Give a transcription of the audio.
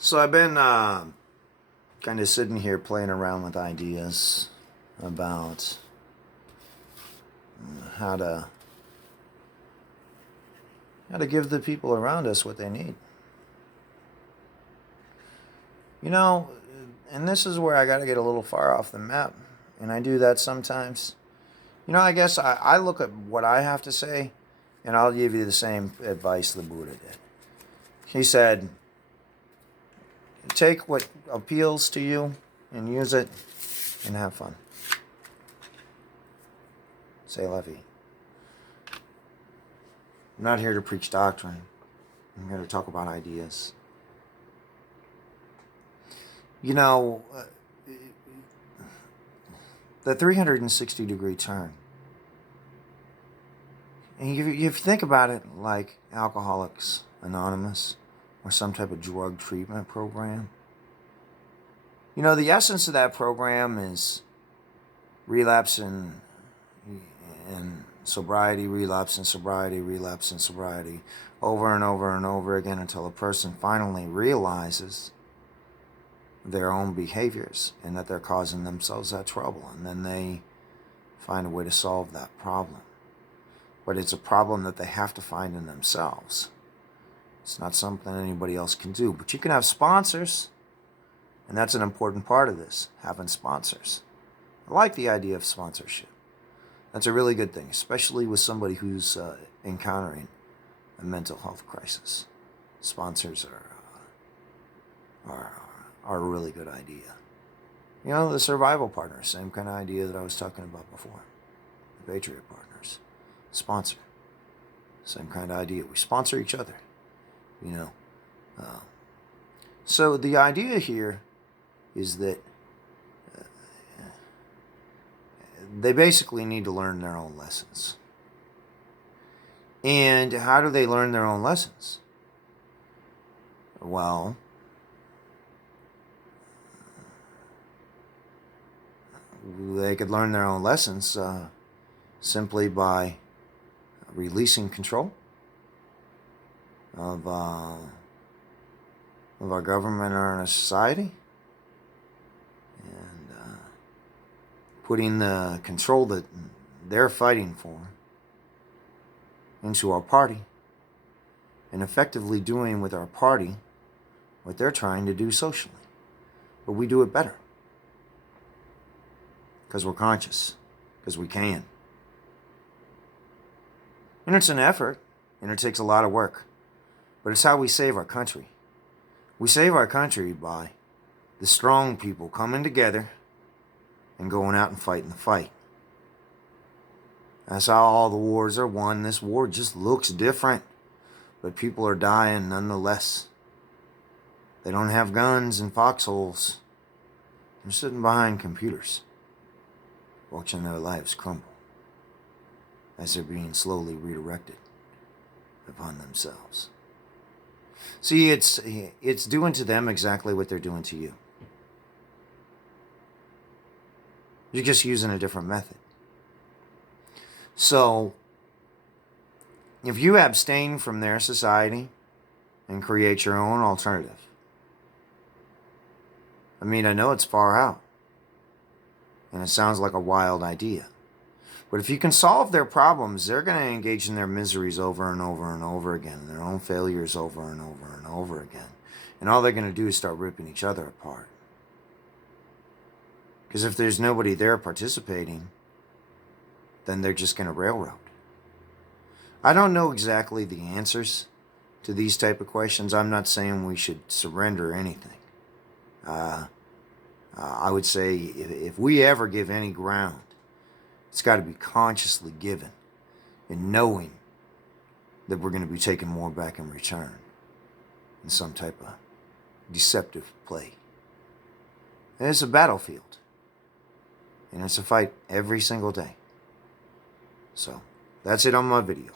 So I've been kind of sitting here playing around with ideas about how to give the people around us what they need. You know, and this is where I got to get a little far off the map, and I do that sometimes. I guess I look at what I have to say, and I'll give you the same advice the Buddha did. He said, take what appeals to you and use it and have fun. Say la vie. I'm not here to preach doctrine. I'm here to talk about ideas. The 360-degree turn. And you think about it like Alcoholics Anonymous or some type of drug treatment program. The essence of that program is relapse and sobriety, relapse and sobriety, relapse and sobriety, over and over and over again until a person finally realizes their own behaviors and that they're causing themselves that trouble. And then they find a way to solve that problem. But it's a problem that they have to find in themselves. It's not something anybody else can do. But you can have sponsors. And that's an important part of this, having sponsors. I like the idea of sponsorship. That's a really good thing, especially with somebody who's encountering a mental health crisis. Sponsors are a really good idea. The survival partners, same kind of idea that I was talking about before. The Patriot partners. Sponsor. Same kind of idea. We sponsor each other. So the idea here is that they basically need to learn their own lessons. And how do they learn their own lessons? Well, they could learn their own lessons simply by releasing control of our government or our society, and putting the control that they're fighting for into our party, and effectively doing with our party what they're trying to do socially. But we do it better because we're conscious, because we can. And it's an effort, and it takes a lot of work. But it's how we save our country. We save our country by the strong people coming together and going out and fighting the fight. That's how all the wars are won. This war just looks different, but people are dying nonetheless. They don't have guns and foxholes. They're sitting behind computers, watching their lives crumble as they're being slowly redirected upon themselves. See, it's doing to them exactly what they're doing to you. You're just using a different method. So, if you abstain from their society and create your own alternative, I know it's far out, and it sounds like a wild idea. But if you can solve their problems, they're going to engage in their miseries over and over and over again, their own failures over and over and over again. And all they're going to do is start ripping each other apart. Because if there's nobody there participating, then they're just going to railroad. I don't know exactly the answers to these type of questions. I'm not saying we should surrender anything. I would say if we ever give any ground, it's got to be consciously given and knowing that we're going to be taking more back in return in some type of deceptive play. And it's a battlefield. And it's a fight every single day. So, that's it on my video.